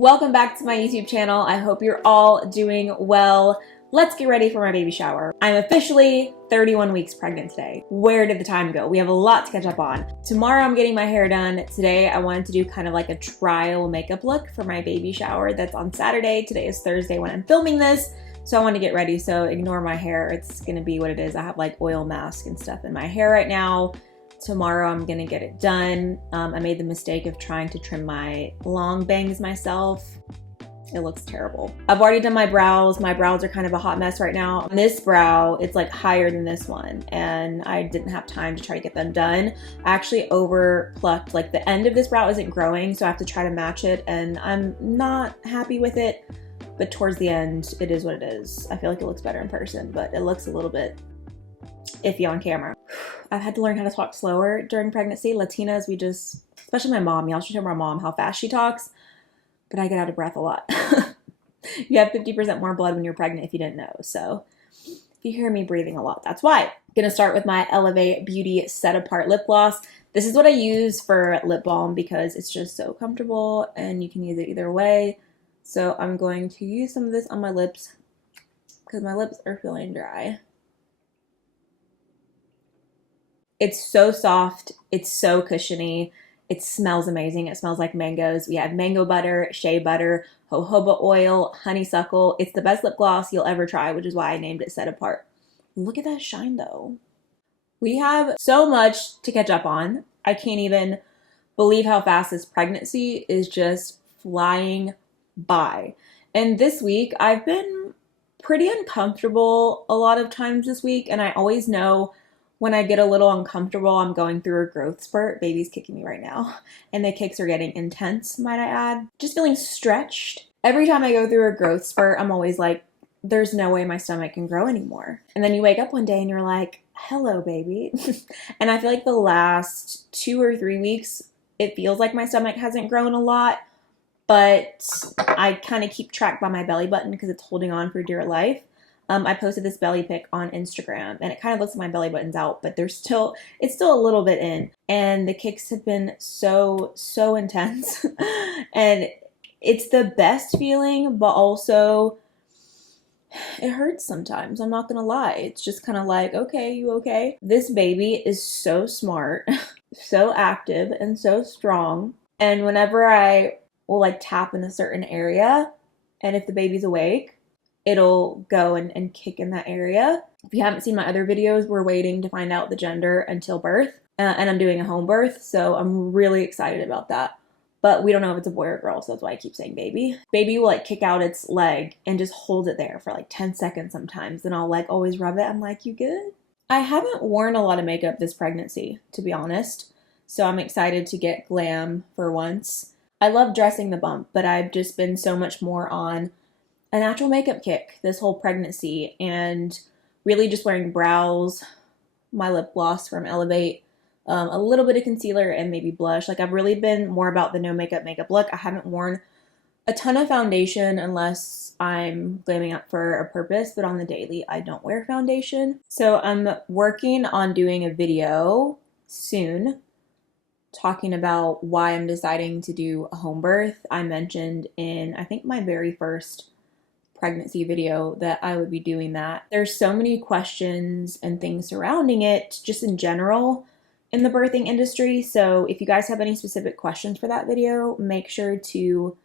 Welcome back to my YouTube channel. I hope you're all doing well. Let's get ready for my baby shower. I'm officially 31 weeks pregnant today. Where did the time go? We have a lot to catch up on. Tomorrow I'm getting my hair done. Today I wanted to do kind of like a trial makeup look for my baby shower. That's on Saturday. Today is Thursday when I'm filming this. So I want to get ready, so ignore my hair. It's gonna be what it is. I have like oil mask and stuff in my hair right now. Tomorrow I'm gonna get it done. I made the mistake of trying to trim my long bangs myself. It looks terrible. I've already done my brows. My brows are kind of a hot mess right now. On this brow, it's like higher than this one, and I didn't have time to try to get them done. I actually over plucked, like the end of this brow isn't growing, so I have to try to match it, and I'm not happy with it. But towards the end, it is what it is. I feel like it looks better in person, but it looks a little bit iffy on camera. I've had to learn how to talk slower during pregnancy. Latinas, we just, especially my mom, y'all should hear my mom how fast she talks, but I get out of breath a lot. You have 50% more blood when you're pregnant if you didn't know. So if you hear me breathing a lot, that's why. I'm gonna start with my Elevate Beauty Set Apart Lip Gloss. This is what I use for lip balm because it's just so comfortable and you can use it either way. So I'm going to use some of this on my lips because my lips are feeling dry. It's so soft, it's so cushiony, it smells amazing. It smells like mangoes. We have mango butter, shea butter, jojoba oil, honeysuckle. It's the best lip gloss you'll ever try, which is why I named it Set Apart. Look at that shine though. We have so much to catch up on. I can't even believe how fast this pregnancy is just flying by. And this week, I've been pretty uncomfortable a lot of times this week, and I always know when I get a little uncomfortable, I'm going through a growth spurt. Baby's kicking me right now, and the kicks are getting intense, might I add. Just feeling stretched. Every time I go through a growth spurt, I'm always like, there's no way my stomach can grow anymore. And then you wake up one day and you're like, hello, baby. And I feel like the last 2 or 3 weeks, it feels like my stomach hasn't grown a lot, but I kind of keep track by my belly button because it's holding on for dear life. I posted this belly pic on Instagram, and it kind of looks like my belly button's out, but it's still a little bit in. And the kicks have been so intense. And it's the best feeling, but also it hurts sometimes. I'm not gonna lie. It's just kind of like, okay, you okay? This baby is so smart, so active, and so strong. And whenever I will like tap in a certain area, and if the baby's awake, it'll go and kick in that area. If you haven't seen my other videos, we're waiting to find out the gender until birth, and I'm doing a home birth, so I'm really excited about that. But we don't know if it's a boy or girl, so that's why I keep saying baby. Baby will like kick out its leg and just hold it there for like 10 seconds sometimes, and I'll like always rub it. I'm like, you good? I haven't worn a lot of makeup this pregnancy, to be honest, so I'm excited to get glam for once. I love dressing the bump, but I've just been so much more on a natural makeup kick this whole pregnancy, and really just wearing brows, my lip gloss from Elevate, a little bit of concealer, and maybe blush. Like, I've really been more about the no makeup look. I haven't worn a ton of foundation unless I'm glamming up for a purpose, but on the daily I don't wear foundation. So I'm working on doing a video soon talking about why I'm deciding to do a home birth. I mentioned in, I think, my very first pregnancy video that I would be doing that. There's so many questions and things surrounding it just in general in the birthing industry. So if you guys have any specific questions for that video, make sure to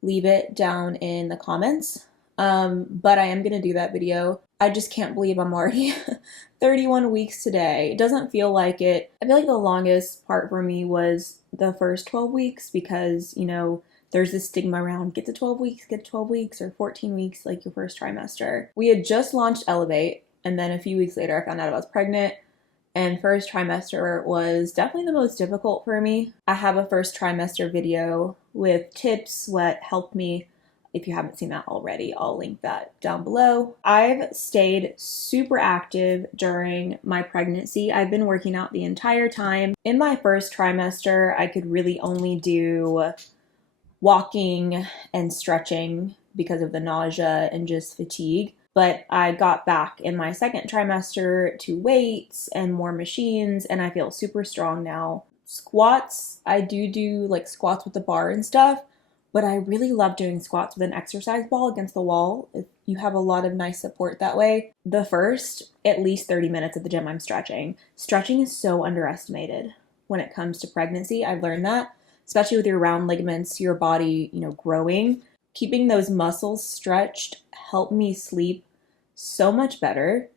leave it down in the comments. But I am gonna do that video. I just can't believe I'm already 31 weeks today. It doesn't feel like it. I feel like the longest part for me was the first 12 weeks because, you know, there's this stigma around get to 12 weeks or 14 weeks, like your first trimester. We had just launched Elevate, and then a few weeks later I found out I was pregnant, and first trimester was definitely the most difficult for me. I have a first trimester video with tips, what helped me. If you haven't seen that already, I'll link that down below. I've stayed super active during my pregnancy. I've been working out the entire time. In my first trimester, I could really only do walking and stretching because of the nausea and just fatigue. But I got back in my second trimester to weights and more machines, and I feel super strong now. Squats, I do like squats with the bar and stuff, but I really love doing squats with an exercise ball against the wall. If you have a lot of nice support that way. The first at least 30 minutes at the gym, I'm stretching. Stretching is so underestimated when it comes to pregnancy. I've learned that, especially with your round ligaments, your body, growing. Keeping those muscles stretched helped me sleep so much better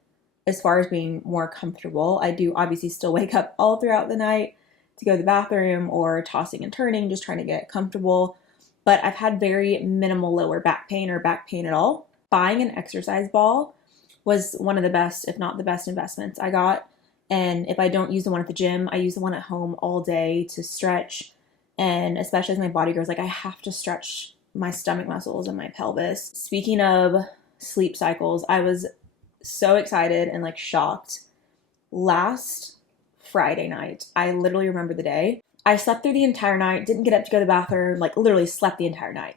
as far as being more comfortable. I do obviously still wake up all throughout the night to go to the bathroom or tossing and turning, just trying to get comfortable. But I've had very minimal lower back pain or back pain at all. Buying an exercise ball was one of the best, if not the best investments I got. And if I don't use the one at the gym, I use the one at home all day to stretch. And especially as my body grows, like I have to stretch my stomach muscles and my pelvis. Speaking of sleep cycles, I was so excited and like shocked. Last Friday night, I literally remember the day. I slept through the entire night, didn't get up to go to the bathroom, like literally slept the entire night.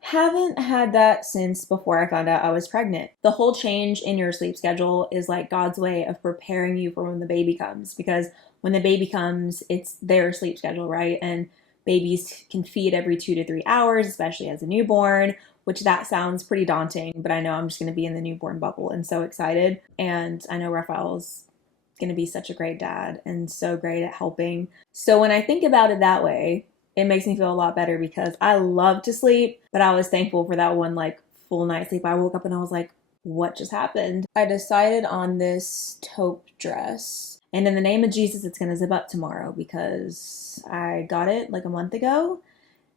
Haven't had that since before I found out I was pregnant. The whole change in your sleep schedule is like God's way of preparing you for when the baby comes, because when the baby comes, it's their sleep schedule, right? And babies can feed every 2 to 3 hours, especially as a newborn, which that sounds pretty daunting, but I know I'm just going to be in the newborn bubble and so excited. And I know Raphael's going to be such a great dad and so great at helping. So when I think about it that way, it makes me feel a lot better because I love to sleep, but I was thankful for that one like full night's sleep. I woke up and I was like, what just happened? I decided on this taupe dress. And in the name of Jesus, it's going to zip up tomorrow because I got it like a month ago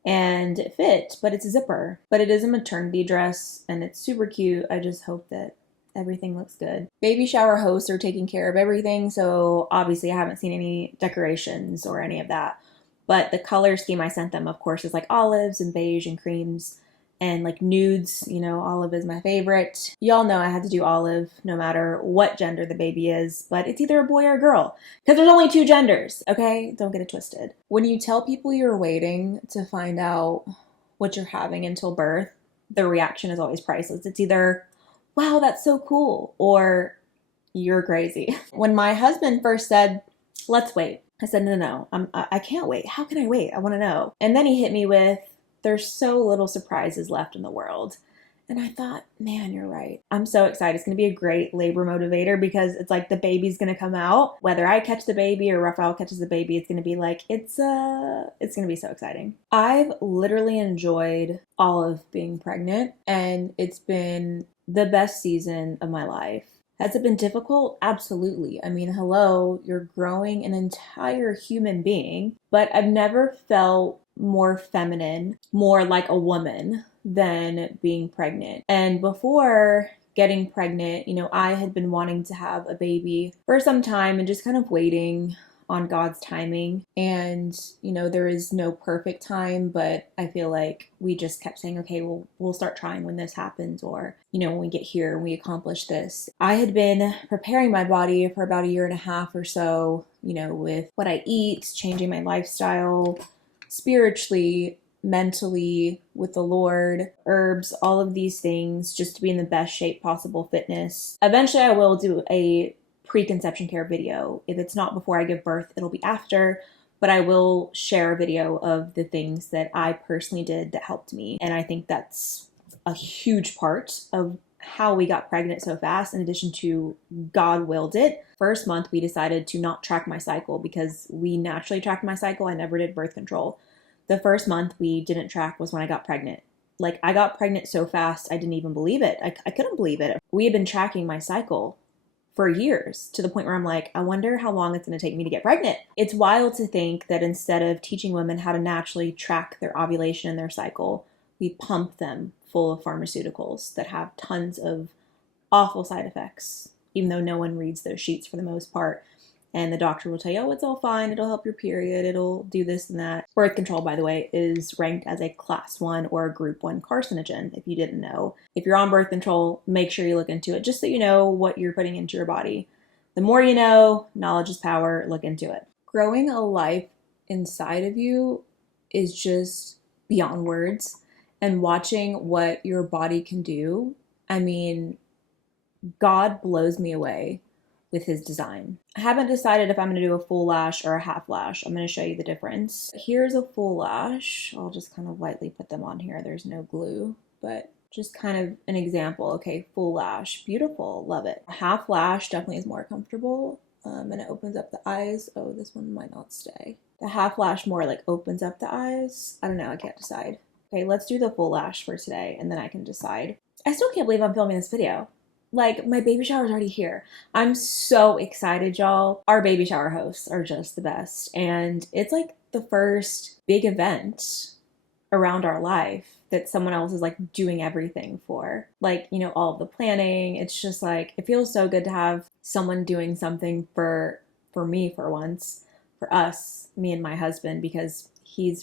and it fit, but it's a zipper. But it is a maternity dress and it's super cute. I just hope that everything looks good. Baby shower hosts are taking care of everything, so obviously I haven't seen any decorations or any of that. But the color scheme I sent them, of course, is like olives and beige and creams and like nudes. Olive is my favorite. Y'all know I had to do olive no matter what gender the baby is, but it's either a boy or a girl because there's only 2 genders, okay? Don't get it twisted. When you tell people you're waiting to find out what you're having until birth, the reaction is always priceless. It's either, wow, that's so cool, or you're crazy. When my husband first said, let's wait, I said, no, I can't wait. How can I wait? I want to know. And then he hit me with, there's so little surprises left in the world. And I thought, man, you're right. I'm so excited. It's going to be a great labor motivator because it's like the baby's going to come out. Whether I catch the baby or Raphael catches the baby, it's going to be like, it's going to be so exciting. I've literally enjoyed all of being pregnant and it's been the best season of my life. Has it been difficult? Absolutely. I mean, hello, you're growing an entire human being, but I've never felt more feminine, more like a woman than being pregnant. And before getting pregnant, I had been wanting to have a baby for some time and just kind of waiting on God's timing. And, there is no perfect time, but I feel like we just kept saying, okay, we'll start trying when this happens, or, when we get here and we accomplish this. I had been preparing my body for about 1.5 years or so, with what I eat, changing my lifestyle, spiritually, mentally, with the Lord, herbs, all of these things, just to be in the best shape possible, fitness. Eventually I will do a preconception care video. If it's not before I give birth, it'll be after, but I will share a video of the things that I personally did that helped me. And I think that's a huge part of how we got pregnant so fast, in addition to God willed it. First month, we decided to not track my cycle because we naturally tracked my cycle. I never did birth control. The first month we didn't track was when I got pregnant. Like, I got pregnant so fast, I didn't even believe it. I couldn't believe it. We had been tracking my cycle for years to the point where I'm like, I wonder how long it's going to take me to get pregnant. It's wild to think that instead of teaching women how to naturally track their ovulation and their cycle, we pump them full of pharmaceuticals that have tons of awful side effects, even though no one reads those sheets for the most part. And the doctor will tell you, oh, it's all fine. It'll help your period. It'll do this and that. Birth control, by the way, is ranked as a class 1 or a group 1 carcinogen, if you didn't know. If you're on birth control, make sure you look into it just so you know what you're putting into your body. The more you know, knowledge is power. Look into it. Growing a life inside of you is just beyond words. And watching what your body can do, I mean, God blows me away with his design. I haven't decided if I'm going to do a full lash or a half lash. I'm going to show you the difference. Here's a full lash. I'll just kind of lightly put them on here. There's no glue, but just kind of an example. Okay, full lash, beautiful, love it. Half lash definitely is more comfortable, and it opens up the eyes. Oh, this one might not stay. The half lash more like opens up the eyes. I don't know, I can't decide. Okay, let's do the full lash for today, and then I can decide. I still can't believe I'm filming this video. Like, my baby shower is already here. I'm so excited, y'all. Our baby shower hosts are just the best, and it's like the first big event around our life that someone else is like doing everything for. Like, you know, all of the planning. It's just like, it feels so good to have someone doing something for me for once, for us, me and my husband, because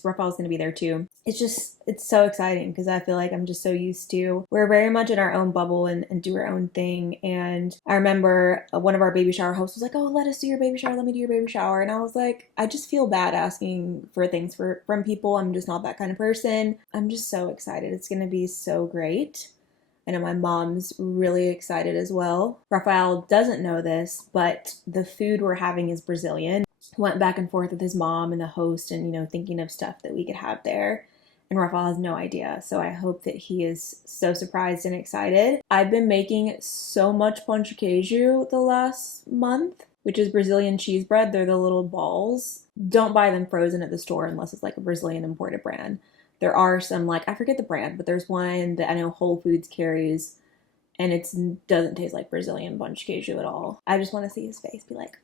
Rafael's going to be there too. It's so exciting because I feel like I'm just so used to, we're very much in our own bubble and do our own thing. And I remember one of our baby shower hosts was like, oh, let us do your baby shower. Let me do your baby shower. And I was like, I just feel bad asking for things from people. I'm just not that kind of person. I'm just so excited. It's going to be so great. I know my mom's really excited as well. Rafael doesn't know this, but the food we're having is Brazilian. Went back and forth with his mom and the host and, you know, thinking of stuff that we could have there. And Rafael has no idea. So I hope that he is so surprised and excited. I've been making so much pão de queijo the last month, which is Brazilian cheese bread. They're the little balls. Don't buy them frozen at the store unless it's like a Brazilian imported brand. There are some, like, I forget the brand, but there's one that I know Whole Foods carries, and it doesn't taste like Brazilian pão de queijo at all. I just want to see his face be like,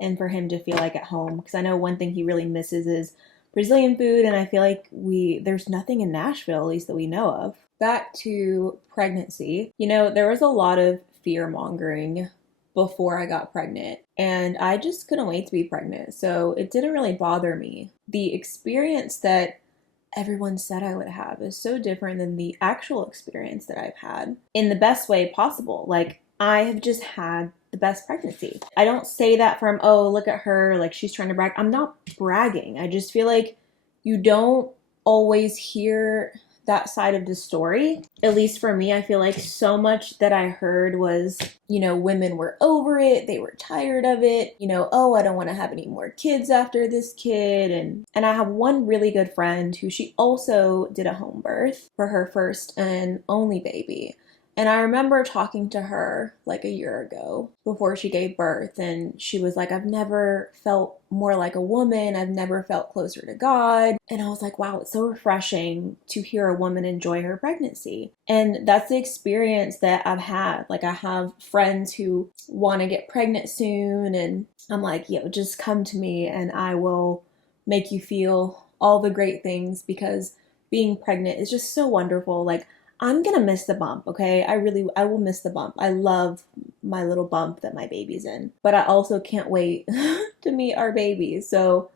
and for him to feel like at home, because I know one thing he really misses is Brazilian food, and I feel like there's nothing in Nashville, at least that we know of. Back to pregnancy. You know, there was a lot of fear-mongering before I got pregnant, and I just couldn't wait to be pregnant, so it didn't really bother me. The experience that everyone said I would have is so different than the actual experience that I've had in the best way possible. Like, I have just had the best pregnancy. I don't say that from, oh, look at her, like she's trying to brag. I'm not bragging. I just feel like you don't always hear that side of the story. At least for me, I feel like so much that I heard was, you know, women were over it. They were tired of it. You know, oh, I don't want to have any more kids after this kid. And I have one really good friend who she also did a home birth for her first and only baby. And I remember talking to her like a year ago before she gave birth, and she was like, I've never felt more like a woman. I've never felt closer to God. And I was like, wow, it's so refreshing to hear a woman enjoy her pregnancy. And that's the experience that I've had. Like, I have friends who want to get pregnant soon, and I'm like, yo, just come to me and I will make you feel all the great things, because being pregnant is just so wonderful. Like, I'm gonna miss the bump, okay? I will miss the bump. I love my little bump that my baby's in. But I also can't wait to meet our baby. So,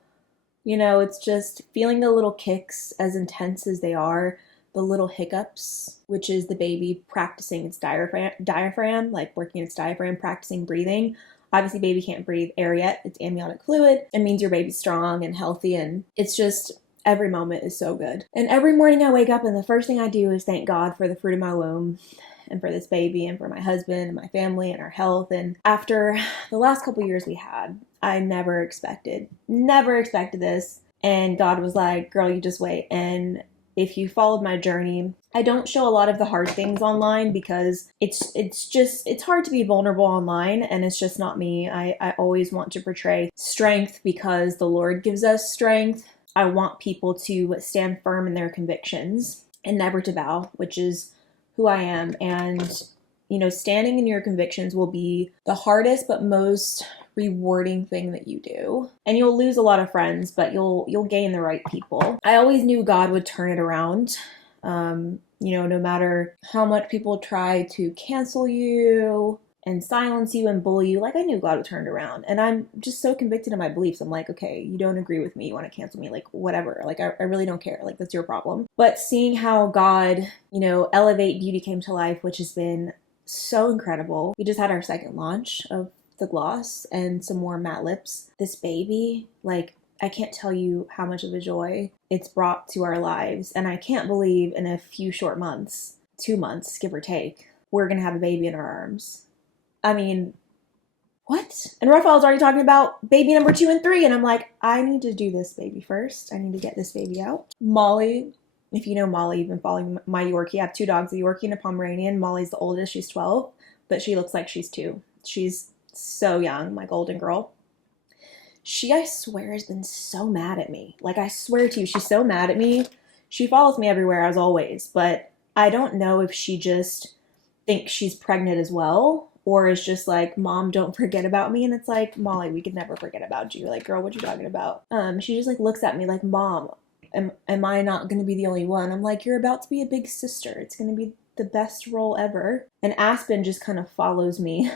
you know, it's just feeling the little kicks, as intense as they are, the little hiccups, which is the baby practicing its diaphragm, like working its diaphragm, practicing breathing. Obviously, baby can't breathe air yet. It's amniotic fluid. It means your baby's strong and healthy, and it's just, every moment is so good. And every morning I wake up and the first thing I do is thank God for the fruit of my womb and for this baby and for my husband and my family and our health. And after the last couple years we had, I never expected this. And God was like, girl, you just wait. And if you followed my journey, I don't show a lot of the hard things online because it's hard to be vulnerable online, and it's just not me. I always want to portray strength because the Lord gives us strength. I want people to stand firm in their convictions and never to bow, which is who I am. And, you know, standing in your convictions will be the hardest but most rewarding thing that you do. And you'll lose a lot of friends, but you'll gain the right people. I always knew God would turn it around. You know, no matter how much people try to cancel you and silence you and bully you, like, I knew God would turn it around. And I'm just so convicted in my beliefs. I'm like, okay, you don't agree with me, you want to cancel me, like, whatever. Like, I really don't care. Like, that's your problem. But seeing how God, you know, elevate beauty came to life, which has been so incredible. We just had our second launch of the gloss and some more matte lips. This baby, like, I can't tell you how much of a joy it's brought to our lives. And I can't believe in a few short months, 2 months, give or take, we're going to have a baby in our arms. I mean, what? And Raphael's already talking about baby number 2 and 3. And I'm like, I need to do this baby first. I need to get this baby out. Molly, if you know Molly, you've been following my Yorkie. I have 2 dogs, a Yorkie and a Pomeranian. Molly's the oldest, she's 12, but she looks like she's 2. She's so young, my golden girl. She, I swear, has been so mad at me. Like, I swear to you, she's so mad at me. She follows me everywhere as always, but I don't know if she just thinks she's pregnant as well, or is just like, Mom, don't forget about me. And it's like, Molly, we could never forget about you. Like, girl, what you talking about? She just like looks at me like, Mom, am I not going to be the only one? I'm like, you're about to be a big sister. It's going to be the best role ever. And Aspen just kind of follows me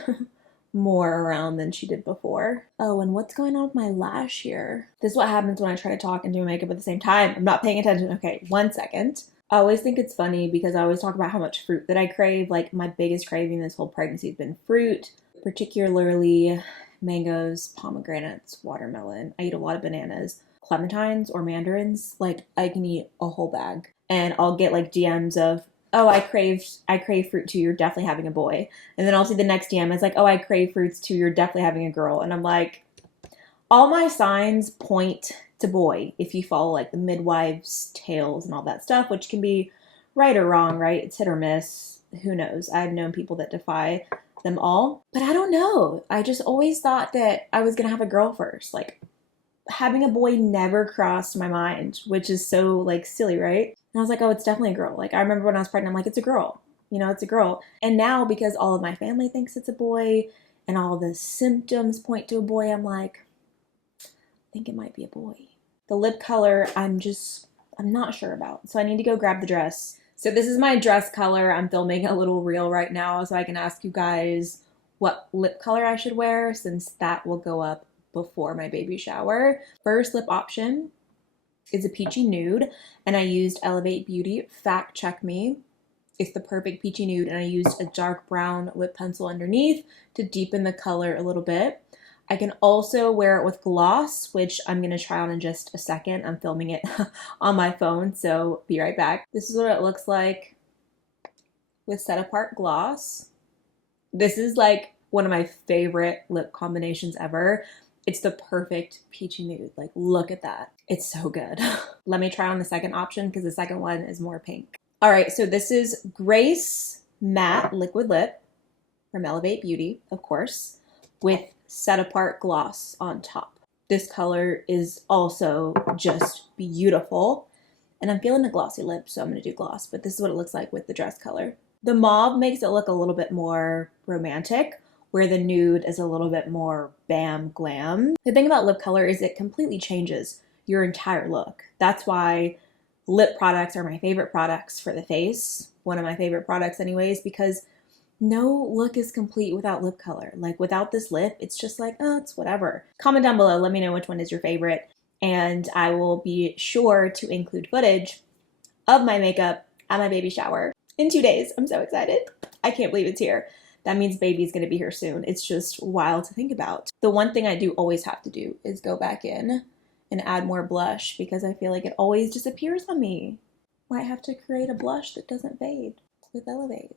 more around than she did before. Oh, and what's going on with my lash here? This is what happens when I try to talk and do makeup at the same time. I'm not paying attention. Okay, 1 second. I always think it's funny because I always talk about how much fruit that I crave. Like, my biggest craving this whole pregnancy has been fruit, particularly mangoes, pomegranates, watermelon. I eat a lot of bananas, clementines or mandarins. Like, I can eat a whole bag. And I'll get like DMs of, oh, I crave fruit too, you're definitely having a boy. And then I'll see the next DM, it's like, oh, I crave fruits too, you're definitely having a girl. And I'm like, all my signs point to boy if you follow like the midwives' tales and all that stuff, which can be right or wrong, right? It's hit or miss. Who knows? I've known people that defy them all, but I don't know. I just always thought that I was gonna have a girl first. Like, having a boy never crossed my mind, which is so like silly, right? And I was like, oh, it's definitely a girl. Like, I remember when I was pregnant, I'm like, it's a girl. You know, it's a girl. And now, because all of my family thinks it's a boy and all the symptoms point to a boy, I'm like, I think it might be a boy. The lip color, I'm not sure about. So I need to go grab the dress. So this is my dress color. I'm filming a little reel right now so I can ask you guys what lip color I should wear, since that will go up before my baby shower. First lip option is a peachy nude, and I used Elevate Beauty Fact Check Me. It's the perfect peachy nude, and I used a dark brown lip pencil underneath to deepen the color a little bit. I can also wear it with gloss, which I'm going to try on in just a second. I'm filming it on my phone, so be right back. This is what it looks like with Set Apart gloss. This is like one of my favorite lip combinations ever. It's the perfect peachy nude. Like, look at that. It's so good. Let me try on the second option because the second one is more pink. All right, so this is Grace Matte Liquid Lip from Elevate Beauty, of course, with Set Apart gloss on top. This color is also just beautiful. And I'm feeling a glossy lip, so I'm going to do gloss, but this is what it looks like with the dress color. The mauve makes it look a little bit more romantic, where the nude is a little bit more bam glam. The thing about lip color is it completely changes your entire look. That's why lip products are my favorite products for the face. One of my favorite products anyways, because no look is complete without lip color. Like, without this lip, it's just like, oh, it's whatever. Comment down below, let me know which one is your favorite, and I will be sure to include footage of my makeup at my baby shower in 2 days. I'm so excited. I can't believe it's here. That means baby's gonna be here soon. It's just wild to think about. The one thing I do always have to do is go back in and add more blush, because I feel like it always disappears on me. Might have to create a blush that doesn't fade with Elevate.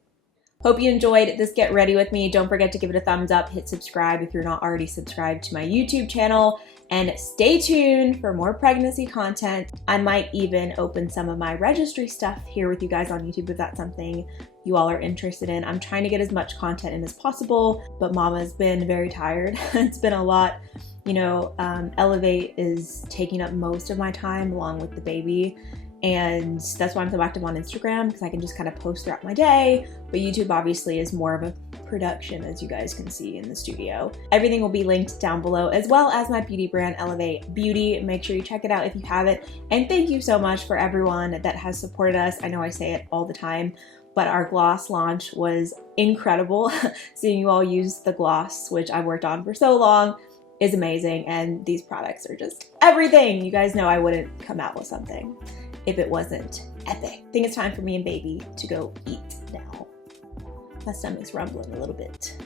Hope you enjoyed this Get Ready with me. Don't forget to give it a thumbs up, hit subscribe if you're not already subscribed to my YouTube channel, and stay tuned for more pregnancy content. I might even open some of my registry stuff here with you guys on YouTube if that's something you all are interested in. I'm trying to get as much content in as possible, but Mama's been very tired. It's been a lot. You know, Elevate is taking up most of my time along with the baby. And that's why I'm so active on Instagram, because I can just kind of post throughout my day. But YouTube obviously is more of a production, as you guys can see in the studio. Everything will be linked down below, as well as my beauty brand, Elevate Beauty. Make sure you check it out if you haven't. And thank you so much for everyone that has supported us. I know I say it all the time, but our gloss launch was incredible. Seeing you all use the gloss, which I've worked on for so long, is amazing. And these products are just everything. You guys know I wouldn't come out with something if it wasn't epic. I think it's time for me and baby to go eat now. My stomach's rumbling a little bit.